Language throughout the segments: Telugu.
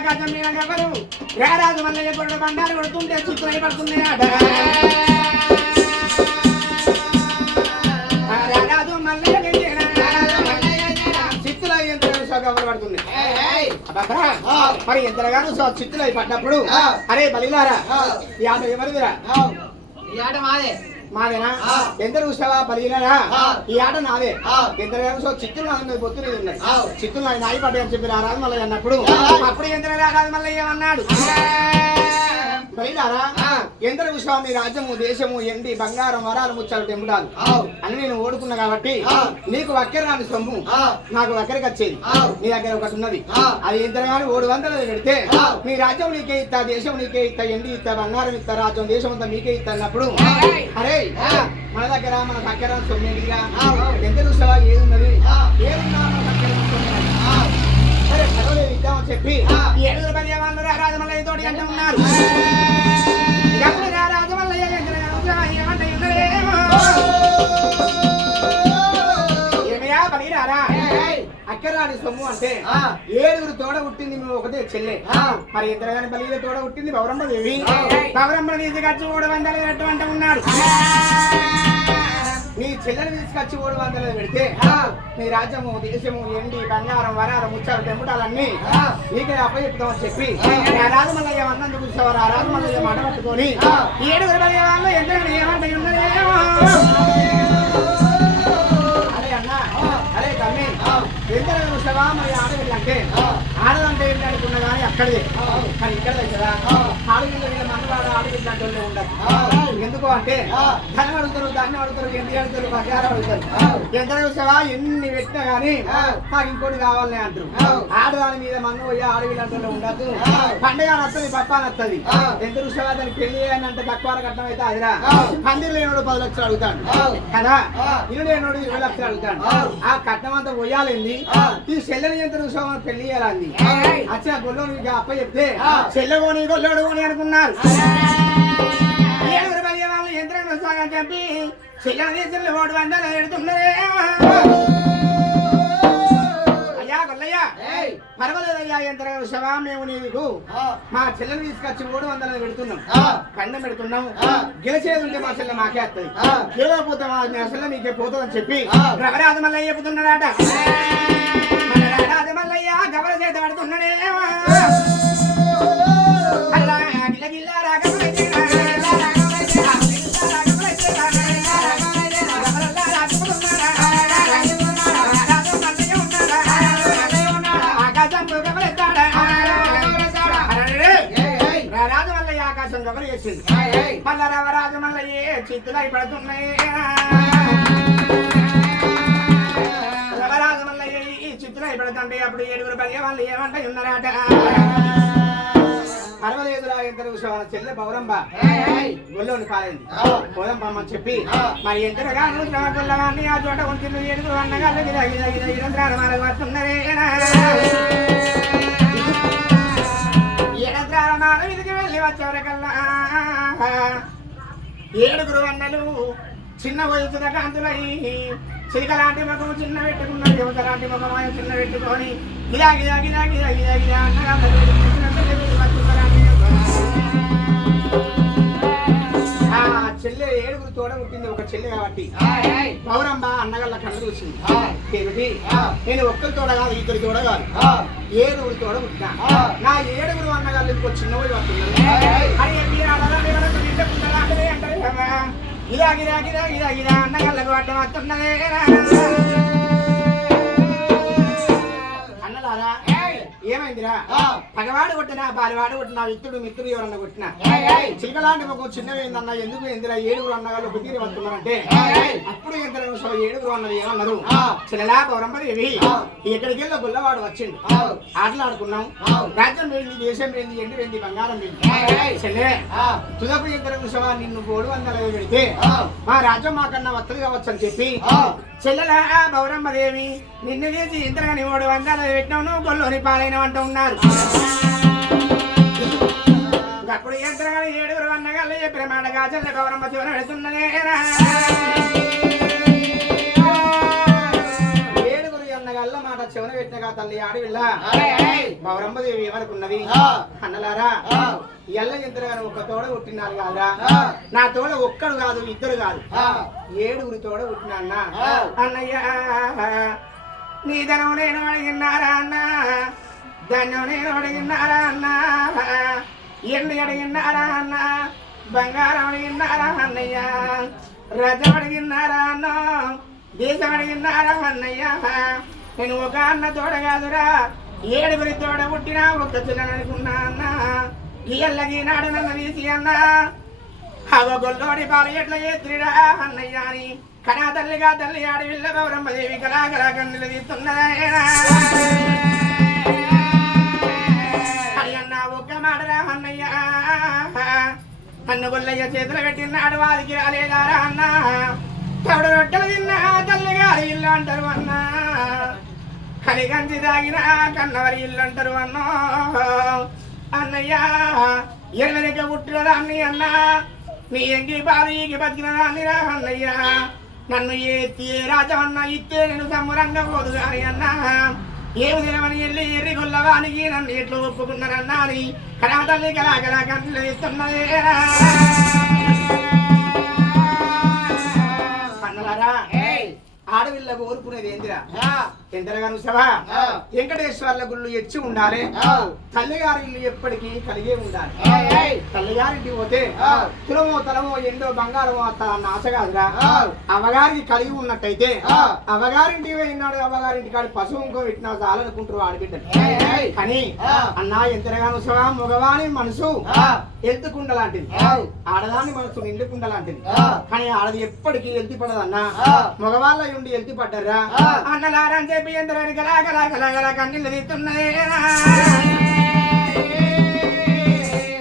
ఆకాశం మీద ఎవరు రారాజు మల్లయ్య పొరడు బండాలు కొడుతుంటే చిత్తులై పడుతున్నాయట రారాజు మల్లయ్య చిత్తులై ఎంత పడుతుంది మరి ఎంతగానో చిత్తులై పడ్డప్పుడు అరే బలిలారా ఈ ఆట ఎవరిదిరా ఈ ఆట మాదే మాదేనా ఎంత చూసావా బలిగినారా ఈ ఆట నాదే ఎంత చిత్తులు నాది పొత్తులు ఉన్నాయి చిత్తులు నాది నాయి పడ్డాయి అని చెప్పి రారాజు మల్లయ్య అన్నప్పుడు అప్పుడు ఎంత రారాజు మల్లయ్య అన్నాడు బలిలారా ఎంత చూసావా మీ రాజ్యము దేశము ఎండి బంగారం వరాలు ముచ్చాలు టెంపుడాలు అని నేను ఓడుకున్నా కాబట్టి నీకు వక్కెర రాని సొమ్ము నాకు వక్కెరకి వచ్చేది నీ దగ్గర ఒకటి ఉన్నది అది ఎంతగానో 700 పెడితే మీ రాజ్యం నీకే ఇస్తా దేశం నీకే ఇస్తా ఎండి ఇస్తా బంగారం ఇస్తా రాజ్యం దేశం అంతా మీకే ఇస్తా అన్నప్పుడు అరే మన దగ్గర మన దగ్గర సొమ్మిదిగా ఎంత చూసావా ఏది ఉన్నది ఏదున్నా మన దగ్గర సరే పర్వాలేదు ఇద్దామని చెప్పి 7 మంది వాళ్ళు రారాజు మల్లయ్య తోటి అంటే ఉన్నారు రారాజు మల్లయ్య ఏమయ్యా పనిరారా అక్కరాని సొమ్ము అంటే 7 తోడ పుట్టింది మేము ఒకటే చెల్లె మరి ఇద్దరు కానీ బలిలో తోడ పుట్టింది పౌరమ్మ దేవి పౌరమ్మ తీసుకొచ్చి 300 అంటే ఉన్నాడు నీ చెల్లెని తీసుకొచ్చి 300 పెడితే నీ రాజ్యము దేశము ఎండి బంగారం వరాలు ముచ్చాలు టెంపుటాలన్నీ నీకే అప్పచెప్తామని చెప్పి రాజు మల్లయ్య అన్నందుకు చూసేవారు ఆ రాజు మల్లయ్య మాట పట్టుకొని 7 బలిగే వాళ్ళు ఎంత ఏమంటే ఉన్నదేమో అరే అన్న అరే తమ్మి ఎంత చూసావా మరి ఆడవిల్లంటే ఆడదంటే ఏంటి అనుకున్నా కానీ అక్కడే కానీ ఇక్కడ దగ్గర ఆడవిల్ల వీళ్ళ మనవాడు ఆడవిల్ల అంటే ఉండదు ఎందుకు అంటే ధనం అడుగుతారు ధాన్యం అడుగుతారు ఎండి అడుగుతారు బంగారం అడుగుతారు ఎంత చూసావా ఎన్ని పెట్టినా కానీ నాకు ఇంకోటి కావాలని అంటారు ఆడదాని మీద మన్ను పోయి ఆడవిల్ల అంటే ఉండదు పండుగ నత్తది పప్పా నత్తది ఎంత చూసావా దానికి పెళ్లి అని అంటే తక్కువ కట్టడం అయితే అదిరా పందిరి లేనోడు 10 లక్షలు అడుగుతాడు కదా ఇల్లు లేనోడు 20 లక్షలు అడుగుతాడు ఆ కట్నం అంతా పోయాలండి ఈ చెల్లెని ఎంత చూసావా పెళ్లి చేయాలండి అచ్చా గొల్లో అప్ప చెప్తే చెల్లెని గొల్లోడు కొని అనుకున్నారు 7 బలి వాళ్ళు యంత్రం వస్తాగని చెప్పి చెల్లెని చెల్లె 300 పెడుతున్నారే అయ్యా గొల్లయ్య పర్వాలేదయ్యా యంత్రం చూసావా మేము నీకు మా చెల్లెని తీసుకొచ్చి 300 పెడుతున్నాం కండం పెడుతున్నాం గెలిచేది ఉంటే మా చెల్లె మాకే వస్తుంది గెలవకపోతే మా చెల్లె మీకే పోతుందని చెప్పి రవరాజు మల్లయ్య చెబుతున్నాడట రాజు మల్లయ్య గవల చేత పడుతున్నాడేమో రాజు మల్లయ్య ఆకాశం గవల చేసింది మళ్ళా రవరాజు మల్లయ్య చిత్తులై పడుతున్నాయి రవరాజు మల్లయ్య చిత్తులై పడుతుంటే అప్పుడు 7 బలి వాళ్ళు ఏమంటాయి ఉన్నారట పర్వాలేదురా ఎంత చూసావా చెల్లె పౌరంబ గొల్లోని కాలేదు పోదాం పమ్మని చెప్పి మరి ఎంతగా గొల్లవాన్ని ఆ చోట ఉంటుంది 7 అన్నగాళ్ళు పడుతున్నారే ఎడద్రామాల మీదకి వెళ్ళి వచ్చేవరకల్లా 7 అన్నలు చిన్న వయసుల కాంతులై చిలికలాంటి ముఖము చిన్న పెట్టుకున్న యువతలాంటి ముఖం చిన్న పెట్టుకొని గిలా గిలా గిలా గిలా గిలా గిలా అన్నగా చెల్లె 7 తోడ పుట్టింది ఒక చెల్లె కాబట్టి పౌరంబ అన్నగల్ల కళ్ళు చూసింది ఏమిటి నేను ఒక్కరి తోడ కాదు 2 తోడ కాదు 7 తోడ పుట్టినా నా 7 అన్నగాళ్ళు ఇంకో చిన్న పోయి ఇలా గిరా గిరా గిరా గిరా అన్నగల్లకు అడ్డం వస్తున్నదే అన్నలారా ఏమైందిరా పగవాడు కొట్టినా బాలివాడు కొట్టినా ఇత్తుడు మిత్రుడు ఎవరన్నా కొట్టినా చిలకలాంటి ఒక చిన్నవేందన్నా ఎందుకు ఎందుకు 7 అన్నగాళ్ళు బుద్ధిని వస్తున్నారంటే అప్పుడు ఎంత 7 అన్నది ఏమన్నారు చిన్నలా పౌరంపదేవి ఎక్కడికి వెళ్ళి గొల్లవాడు వచ్చిండు ఆటలాడుకున్నాం రాజ్యం ఏంది దేశం ఏంది ఎండి ఏంది బంగారం ఏంది చెల్లె తుదపు ఎంత చూసావా నిన్ను 300 పెడితే మా రాజ్యం మాకన్నా వత్తలు కావచ్చు అని చెప్పి చెల్లెల పౌరమ్మదేవి నిన్ను చేసి ఇంతగాని 300 పెట్టినావు గొల్లోని పాలైన అంటూ ఉన్నారు అప్పుడు ఎంతగాని 7 అన్నగాళ్ళు చెప్పిన మాటగా చెల్లె పౌరమ్మ చివర పెడుతున్నదే 7 అన్నగాళ్ళ మాట చెవన పెట్టినగా తల్లి ఆడవిల్ల బౌరంభదేవి ఏమనుకున్నది అన్నలారా ఎల్ల ఇద్దరు గారు ఒక తోడ పుట్టినారు కాదురా నా తోడ ఒక్కడు కాదు ఇద్దరు కాదు 7 తోడ పుట్టినా అన్న అన్నయ్య నీ ధనం నేను అడిగినారా అన్న ధనం నేను అడిగినారా అన్న ఎండు అడిగినారా అన్న బంగారం అడిగినారా అన్నయ్య రథం అడిగినారా అన్న దేశం అడిగినారా అన్నయ్య నేను ఒక అన్న తోడ కాదురా 7 తోడ పుట్టినా ఒక్క చిన్న అనుకున్నా అన్న గీయల్లకి నాడు నన్ను తీసి అన్న గొల్లోడి పాలు ఎట్లా చేతురా అన్నయ్య అని కనా తల్లిగా తల్లి ఆడవిల్ల బౌరంభదేవి కళాకళా కన్నులు తీస్తున్నదా అన్న ఒక్క మాటరా అన్నయ్య నన్ను గొల్లయ్య చేతులు పెట్టినాడు వాదికి రాలేదారా అన్న తవుడు రొట్టెలు తిన్నా తల్లిగా ఇల్లు అంటారు అన్న కలిగంచి తాగిన కన్నవరి ఇల్లు అంటారు అన్నో అన్నయ్య ఎల్లనిక పుట్టినదాన్ని అన్న నీ ఎంగి బారీకి బతికినదాన్ని రా అన్నయ్య నన్ను ఏ రాజమన్న ఇస్తే నేను సమ్మరంగా పోదు కానీ అన్న ఏమి తినమని వెళ్ళి ఎర్రి గొల్లవానికి నన్ను ఎట్లు ఒప్పుకున్నారన్నా అని కళా తల్లి కళా కంట్లు ఇస్తున్నదే అన్నలారా ఆడవిల్ల కోరుకునేది ఏందిరా ఎంతగా నువ్వా వెంకటేశ్వర్ల గుళ్ళు ఎచ్చి ఉండాలి తల్లిగారి ఇల్లు ఎప్పటికీ కలిగే ఉండాలి తల్లిగారింటికి పోతే తులమో తలమో ఎండో బంగారమో అన్న ఆశ కాదురా అమ్మగారికి కలిగి ఉన్నట్టయితే అమ్మగారింటికి పోయినాడు అమ్మగారింటి కాడి పశువు ఇంకో పెట్టినా చాలనుకుంటారు ఆడబిడ్డలు కానీ అన్నా ఎంతగా నువ్వా మగవాని మనసు ఎత్తుకుండ లాంటిది ఆడదాని మనసు నిండుకుండ లాంటిది కానీ ఆడది ఎప్పటికీ ఎత్తి పడదన్నా మగవాళ్ళ ఉండి ఎత్తి పడ్డరా అన్నలారా చెప్పి ఎంతరాని కళా కన్నీళ్ళు తీస్తున్నదే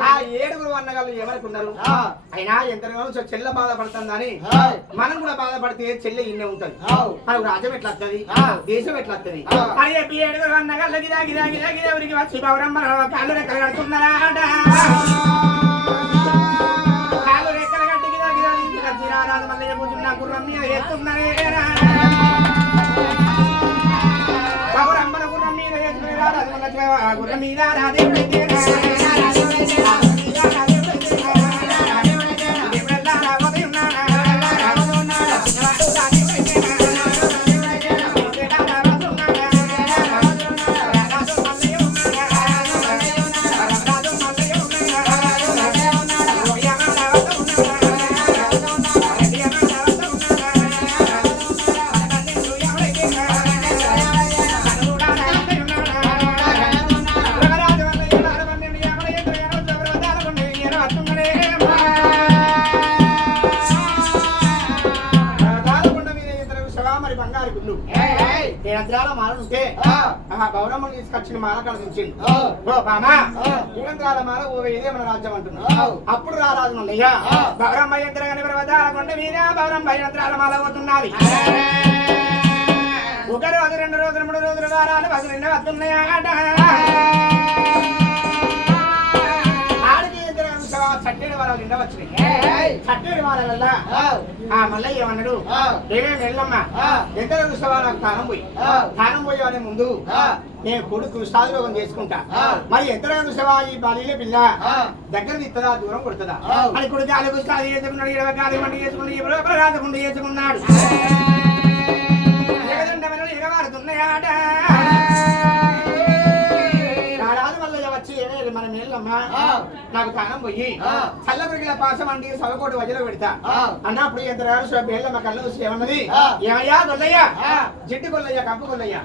ఆ 7 అన్నగాళ్ళు ఎవరికి అయినా ఎంతగానో చెల్లె బాధపడుతుందని మనం కూడా బాధపడితే చెల్లె ఇన్నే ఉంటది మనకు రాజ్యం ఎట్లా వస్తుంది దేశం ఎట్లా వస్తుంది అని చెప్పి 7 అన్నగాళ్ళ గిదాగిదాగిదాగిదాకి వచ్చి బౌరమ్మ కాళ్ళు రెక్కలు కడుతున్నారా కాళ్ళు రెక్కలు కట్టి గిదాగిదా రాజు మళ్ళీ కూర్చున్న గుర్రం మీద ఎత్తున్నారే బౌరమ్మల గుర్రం మీద ఎత్తుకుని గుర్రం మీద రాదేవుడైతే గౌరమ్మను తీసుకొచ్చిన మాల కనిపించింది మాల ఇదేమన్నా రాజ్యం అంటున్నావు అప్పుడు రారాజు మల్లయ్య గౌరమ్మ యంత్రగాని కొండ మీద గౌరమ్మ యంత్రాల మాల పోతున్నది 1 రోజు 2 రోజులు 3 రోజులు వారాలు 10 నిండా వస్తున్నాయా ఆడికి చట్టేడు వారాలు నిండా వచ్చినాయి చట్టేడు వారాలల్లా ఆ మల్లయ్య ఏమన్నాడు ఏమేమి వెళ్ళమ్మ ఎందరో చూసావా నాకు తానం పోయి అనే ముందు నేను కొడుకు సాధురోగం చేసుకుంటా మరి ఎంతగా చూసావా ఈ బాలీలే పిల్ల దగ్గర తిత్తదా దూరం కొడుతుందా అని కొడుకు అలుగు సాధి చేసుకున్నాడు 20 గాలి వండి చేసుకున్నాడు ఎవరో రాజగుండి చేసుకున్నాడు ఎగదండమనున్నాయాట వచ్చి మనం వెళ్ళమ్మా నాకు తానం పోయి చల్లబరిగిల పాసం అండి సవకోటి వజలో పెడతా అన్నప్పుడు ఎంత బేళ్ళమ్మ కళ్ళు చూసి ఏమన్నది ఏమయ్యా గొల్లయ్యా జిడ్డు గొల్లయ్యా కంపు గొల్లయ్యా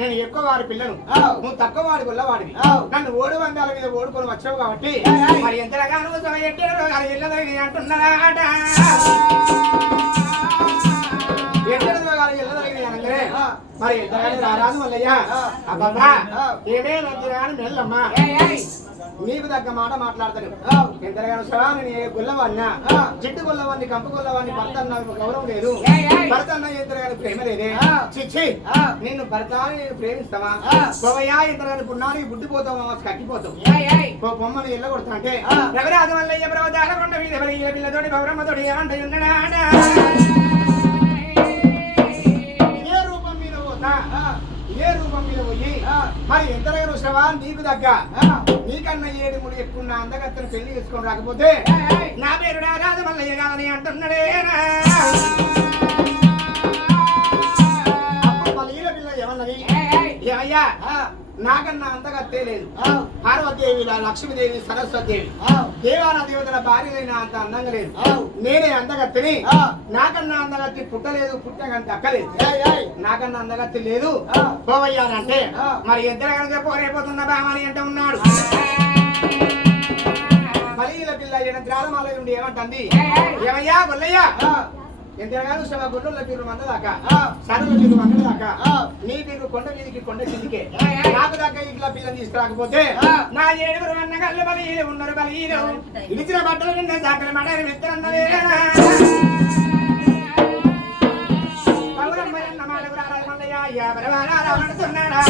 నేను ఎక్కువ వాడి పిల్లను నువ్వు తక్కువ వాడి గొల్లవాడివి నన్ను ఓడు వందాల మీద ఓడుకొని వచ్చావు కాబట్టి మరి ఎంతగా నువ్వు అంటున్నారాట మరి రారాజు మల్లయ్యా అబ్బా ఏమే మెల్లమ్మా నీకు తగ్గ మాట మాట్లాడతాను ఎంతగానో సరా నేను గొల్లవాడినా జిడ్డు గొల్లవాడిని కంపు గొల్లవాడిని భర్త అన్న గౌరవం లేదు భర్త అన్న ఎంతగానో ప్రేమ లేదే చిచ్చి నిన్ను భర్త నేను ప్రేమిస్తావా పోవయ్యా ఎంతగానో పున్నానికి బుడ్డిపోతావా కట్టిపోతావు బొమ్మను ఎల్ల కొడతా అంటే రవిరాజు మల్లయ్య బ్రవదారకొండ మీద పిల్లతోటి గౌరమ్మతోటి ఏమంటే ఉన్నాడా ఏ రూపం మీద పోయి మరి ఎంత చూసావా నీకు దగ్గ నీకన్నా 7 ముడి ఎక్కువ అందగత్తను పెళ్లి చేసుకొని రాకపోతే నా పేరు రాజు మల్లయ్య కాదని అంటున్నాడే అప్పుడు మళ్ళీ పిల్ల ఏమన్నది అయ్యా నాకన్నా అందగత్తే లేదు పార్వతీదేవి లక్ష్మీదేవి సరస్వతీదేవి దేవాన దేవతల భార్యలైన అంత అందంగా లేదు నేనే అందగత్తిని నాకన్నా అందగత్తి పుట్టలేదు పుట్టగంత అక్కలేదు నాకన్నా అందగత్తి లేదు పోవయ్యానంటే మరి ఇద్దరు కనుక పోరైపోతున్న బామని అంటే ఉన్నాడు బలిల పిల్ల గ్రామాల నుండి ఏమంటుంది ఏమయ్యా గొల్లయ్యా ఎంతగానో సభ గొడ్ల పేరు మందదాకా సరుల పేరు మందదాకా నీ పేరు కొండ మీదికి కొండ కిందికే నాకు దాకా ఇట్లా పిల్లని తీసుకురాకపోతే నా 7 అన్న కళ్ళు బలీలు ఉన్నారు బలీలు ఇడిచిన బట్టలు నిన్న సాకలి మడని మిత్రన్నదే పౌరమ్మ మాట రామయ్య రావణుతున్నాడా